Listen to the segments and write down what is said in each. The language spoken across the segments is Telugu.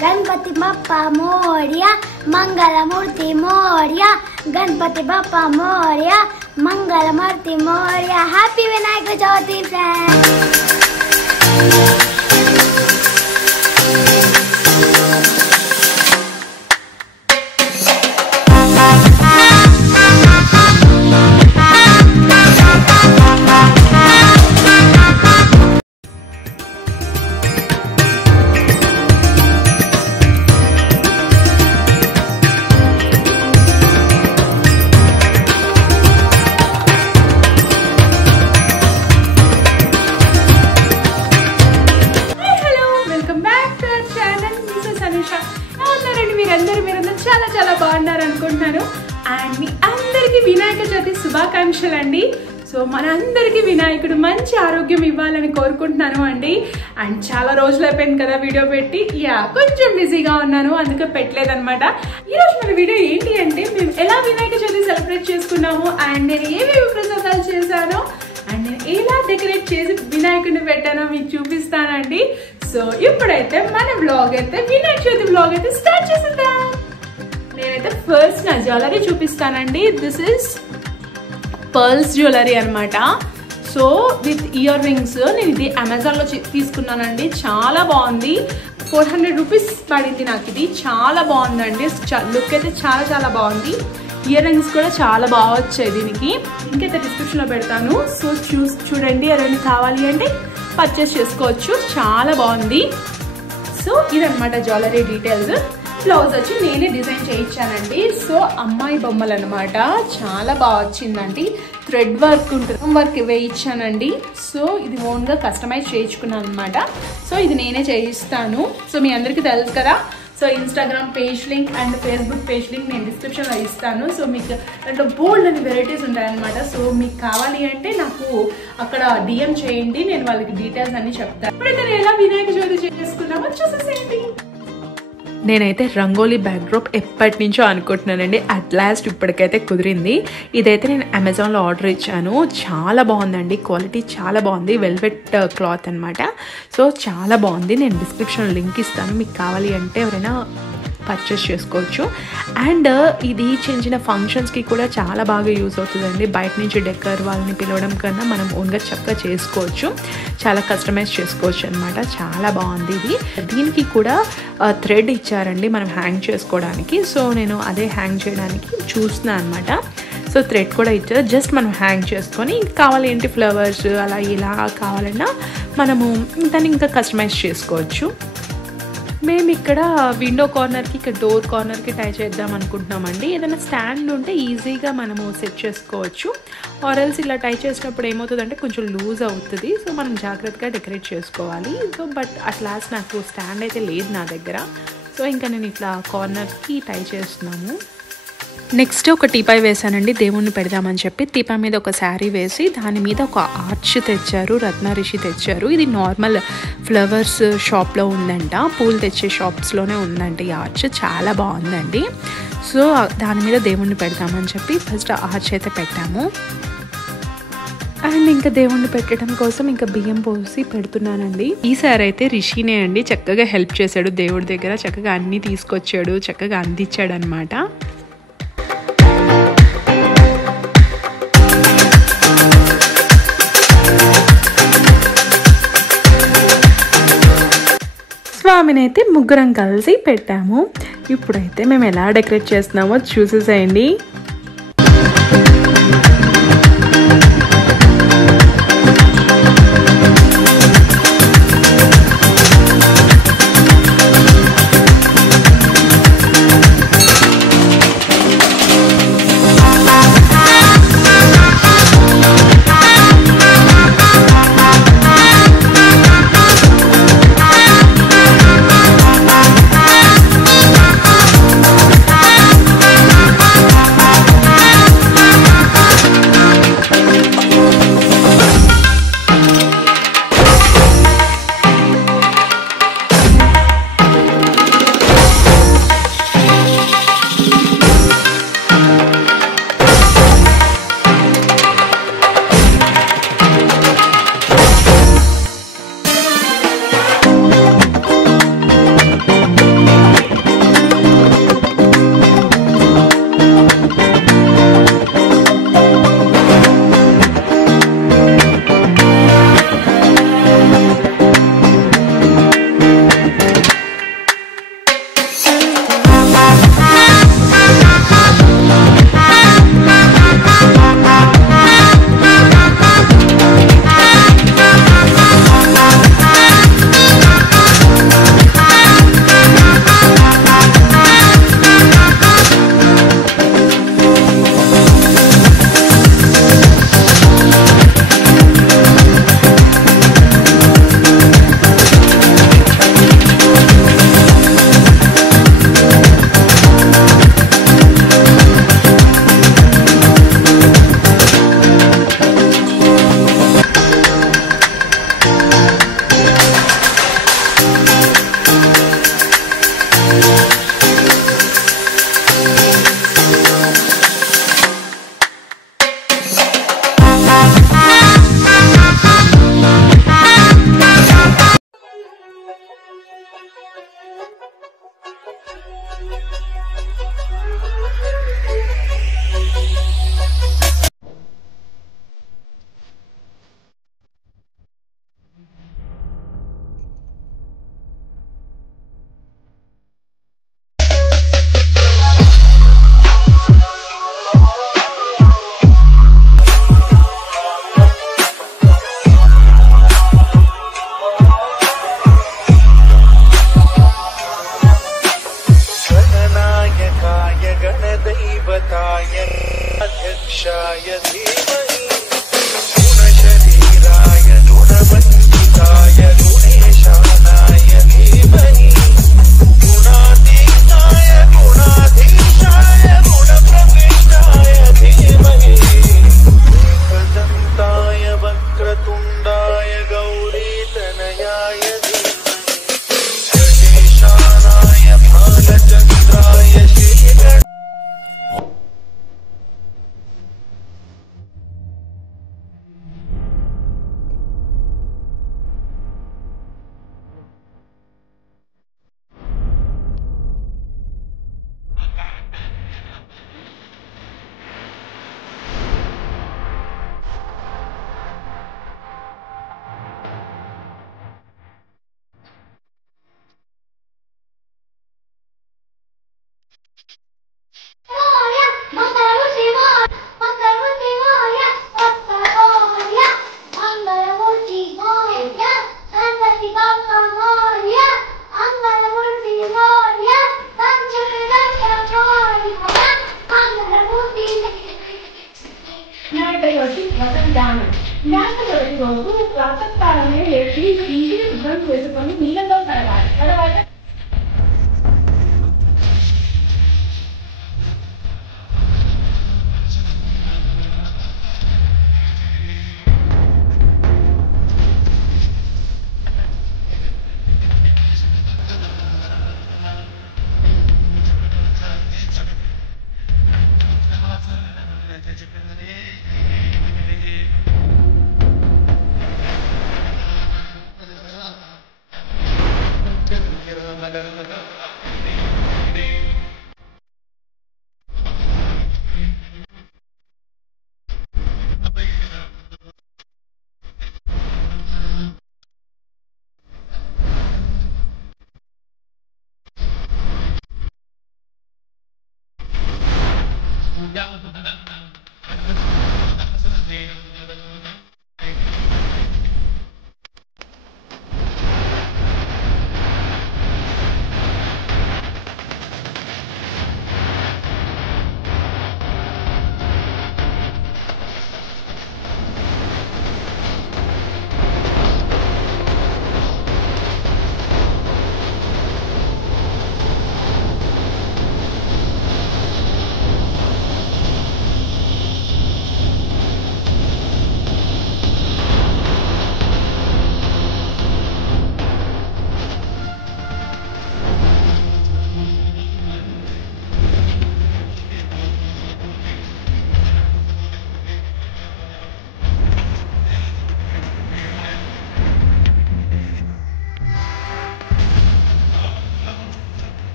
गणपति बप्पा मोरया मंगलमूर्ति मोरया गणपति बप्पा मोरया मंगलमूर्ति मोरया हैप्पी विनायक चौथी फ्रेंड्स। చాలా చాలా బాగున్నారు అనుకుంటున్నాను అండ్ మీ అందరికీ వినాయక చవితి శుభాకాంక్షలు అండి. సో మనందరికీ వినాయకుడు మంచి ఆరోగ్యం ఇవ్వాలని కోరుకుంటున్నాను అండి. అండ్ చాలా రోజులు అయిపోయింది కదా వీడియో పెట్టి, కొంచెం బిజీగా ఉన్నాను అందుకే పెట్టలేదన్నమాట. ఈరోజు మన వీడియో ఏంటి అంటే మేము ఎలా వినాయక చవితి సెలబ్రేట్ చేసుకున్నాము అండ్ నేను ఏమేమి ప్రసాదాలు చేశానో అండ్ నేను ఎలా డెకరేట్ చేసి వినాయకుడిని పెట్టానో మీకు చూపిస్తానండి. సో ఇప్పుడైతే మన వ్లాగ్ అయితే వినాయక చవితి వ్లాగ్ అయితే స్టార్ట్ చేసేద్దాం. నేనైతే ఫస్ట్ నా జ్యువెలరీ చూపిస్తానండి. దిస్ ఇస్ పర్ల్స్ జ్యువెలరీ అనమాట. సో విత్ ఇయర్ రింగ్స్ నేను ఇది అమెజాన్లో తీసుకున్నానండి. చాలా బాగుంది. 400 రూపీస్ పడింది నాకు. ఇది చాలా బాగుందండి. లుక్ అయితే చాలా చాలా బాగుంది. ఇయర్ రింగ్స్ కూడా చాలా బాగా వచ్చాయి దీనికి. ఇంకైతే డిస్క్రిప్షన్లో పెడతాను. సో చూడండి, ఎవరైనా కావాలి అంటే పర్చేస్ చేసుకోవచ్చు. చాలా బాగుంది. సో ఇదనమాట జ్యువెలరీ డీటెయిల్స్. బ్లౌజ్ వచ్చి నేనే డిజైన్ చేయించానండి. సో అమ్మాయి బొమ్మలు అనమాట. చాలా బాగా వచ్చిందండి. థ్రెడ్ వర్క్ ఉంటుంది, వర్క్ వేయించానండి. సో ఇది ఓన్గా కస్టమైజ్ చేయించుకున్నాను అనమాట. సో ఇది నేనే చేయిస్తాను. సో మీ అందరికీ తెలుసు కదా. So Instagram page link and Facebook page link నేను డిస్క్రిప్షన్లో ఇస్తాను. సో మీకు దాంట్లో బోల్డ్ అని వెరైటీస్ ఉంటాయన్నమాట. సో మీకు కావాలి అంటే నాకు అక్కడ డిఎం చేయండి, నేను వాళ్ళకి డీటెయిల్స్ అన్ని చెప్తాను. ఇప్పుడైతే నేను ఎలా వినాయక చవితి చేసుకున్నామో చూసేసేయండి. నేనైతే రంగోలీ బ్యాక్డ్రాప్ ఎప్పటి నుంచో అనుకుంటున్నానండి. అట్ లాస్ట్ ఇప్పటికైతే కుదిరింది. ఇదైతే నేను అమెజాన్లో ఆర్డర్ ఇచ్చాను. చాలా బాగుందండి. క్వాలిటీ చాలా బాగుంది. వెల్వెట్ క్లాత్ అనమాట. సో చాలా బాగుంది. నేను డిస్క్రిప్షన్లో లింక్ ఇస్తాను. మీకు కావాలి అంటే ఎవరైనా పర్చేస్ చేసుకోవచ్చు. అండ్ ఇది చిన్న చిన్న ఫంక్షన్స్కి కూడా చాలా బాగా యూజ్ అవుతుందండి. బయట నుంచి డెకర్ వాళ్ళని పిలవడం కన్నా మనం ఓన్గా చక్కగా చేసుకోవచ్చు. చాలా కస్టమైజ్ చేసుకోవచ్చు అనమాట. చాలా బాగుంది ఇది. దీనికి కూడా థ్రెడ్ ఇచ్చారండి మనం హ్యాంగ్ చేసుకోవడానికి. సో నేను అదే హ్యాంగ్ చేయడానికి చూస్తున్నాను అనమాట. సో థ్రెడ్ కూడా ఇచ్చారు. జస్ట్ మనం హ్యాంగ్ చేసుకొని కావాలి ఏంటి ఫ్లవర్స్ అలా ఇలా కావాలన్నా మనము దాన్ని ఇంకా కస్టమైజ్ చేసుకోవచ్చు. మేము ఇక్కడ విండో కార్నర్కి ఇక్కడ డోర్ కార్నర్కి టై చేద్దాం అనుకుంటున్నామండి. ఏదైనా స్టాండ్ ఉంటే ఈజీగా మనము సెట్ చేసుకోవచ్చు. ఆర్ఎల్స్ ఇలా టై చేసినప్పుడు ఏమవుతుందంటే కొంచెం లూజ్ అవుతుంది. సో మనం జాగ్రత్తగా డెకరేట్ చేసుకోవాలి. సో బట్ అట్ లాస్ట్ నాకు స్టాండ్ అయితే లేదు నా దగ్గర. సో ఇంకా నేను ఇట్లా కార్నర్కి టై చేస్తున్నాము. నెక్స్ట్ ఒక టీపాయ్ వేసానండి దేవుణ్ణి పెడదామని చెప్పి. టీపాయ్ మీద ఒక శారీ వేసి దాని మీద ఒక ఆర్చ్ తెచ్చారు, రత్న రిషి తెచ్చారు. ఇది నార్మల్ ఫ్లవర్స్ షాప్లో ఉందంట, పూలు తెచ్చే షాప్స్లోనే ఉందంట ఈ ఆర్చ్. చాలా బాగుందండి. సో దాని మీద దేవుణ్ణి పెడదామని చెప్పి ఫస్ట్ ఆర్చ్ అయితే పెట్టాము. అండ్ ఇంకా దేవుణ్ణి పెట్టడం కోసం ఇంకా బియ్యం పోసి పెడుతున్నానండి. ఈసారి అయితే రిషినే అండి చక్కగా హెల్ప్ చేశాడు. దేవుడి దగ్గర చక్కగా అన్నీ తీసుకొచ్చాడు, చక్కగా అందించాడు అనమాట. స్వామిని అయితే ముగ్గురం కలిసి పెట్టాము. ఇప్పుడైతే మేము ఎలా డెకరేట్ చేస్తున్నామో చూసేసేయండి.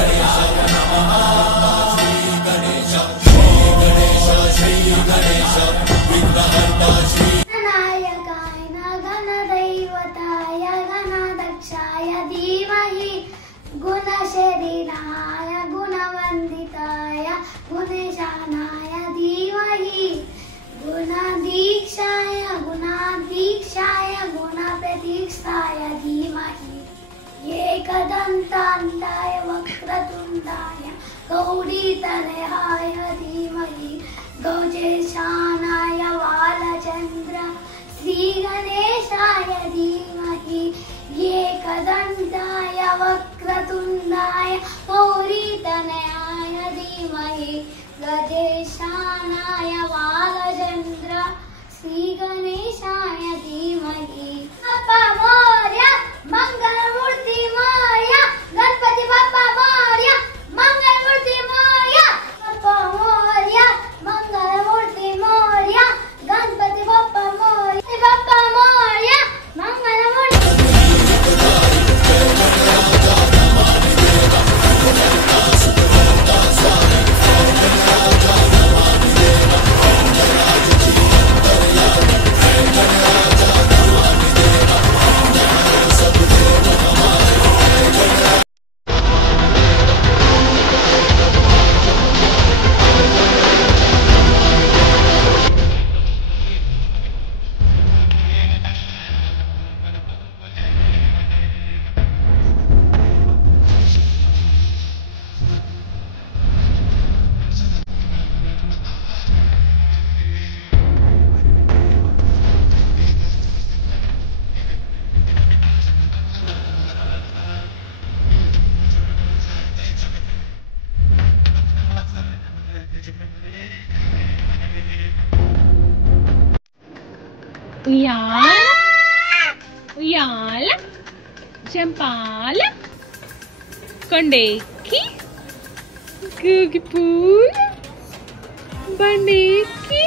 Maria. दीक्षाय गुणाधीक्षाय गुणप्रतीक्षाय धीमहि एकदन्ताय वक्रतुण्डाय गौरीतनयाय धीमहि गौजेशानाय बालचन्द्र श्रीगणेशाय धीमहि एकदन्ताय वक्रतुण्डाय गौरीतनयाय धीमहि गजेशानाय बालचन्द्र श्रीगणेशाय धीमहि बप्पा मोरया मंगलमूर्ति मोरया गणपति बप्पा मोरया मंगलमूर्ति मोरया बप्पा मोरया मंगलमूर्ति मोरया गणपति बप्पा मोरया मंगलमूर्ति ఉయ్యాల చంపాల కొండెక్కి గూగి పూలు బండెక్కి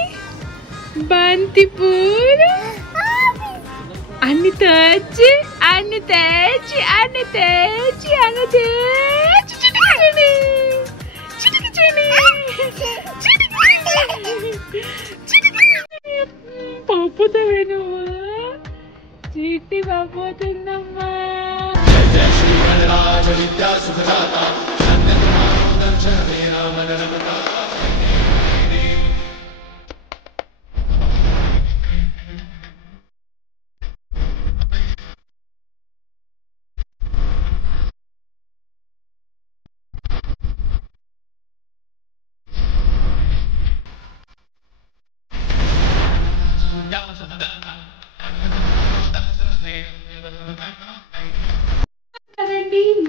బంతి పూలు అన్ని తెచ్చి పప్పుతాను చీటి పప్పుతుందమ్మా.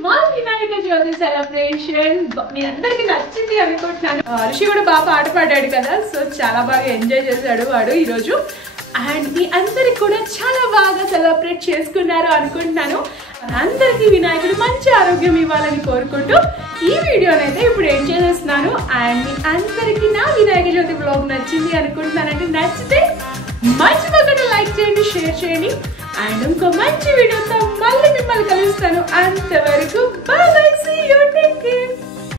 మా వినాయక చవితి సెలబ్రేషన్ మీ అందరికి నచ్చింది అనుకుంటున్నాను. ఋషి కూడా బాగా పాట పాడాడు కదా, సో చాలా బాగా ఎంజాయ్ చేశాడు వాడు ఈరోజు. అండ్ మీ అందరికి కూడా చాలా బాగా సెలబ్రేట్ చేసుకున్నారు అనుకుంటున్నాను. అందరికీ వినాయకుడు మంచి ఆరోగ్యం ఇవ్వాలని కోరుకుంటూ ఈ వీడియోనైతే ఇప్పుడు ఏం చేసేస్తున్నాను. అండ్ మీ అందరికీ నా వినాయక చవితి బ్లాగ్ నచ్చింది అనుకుంటున్నానంటే నచ్చితే మర్చిపోకుండా లైక్ చేయండి, షేర్ చేయండి. అండ్ ఇంకో మంచి వీడియోతో మళ్ళీ మిమ్మల్ని కలుస్తాను. అంతవరకు bye bye, see you, take care.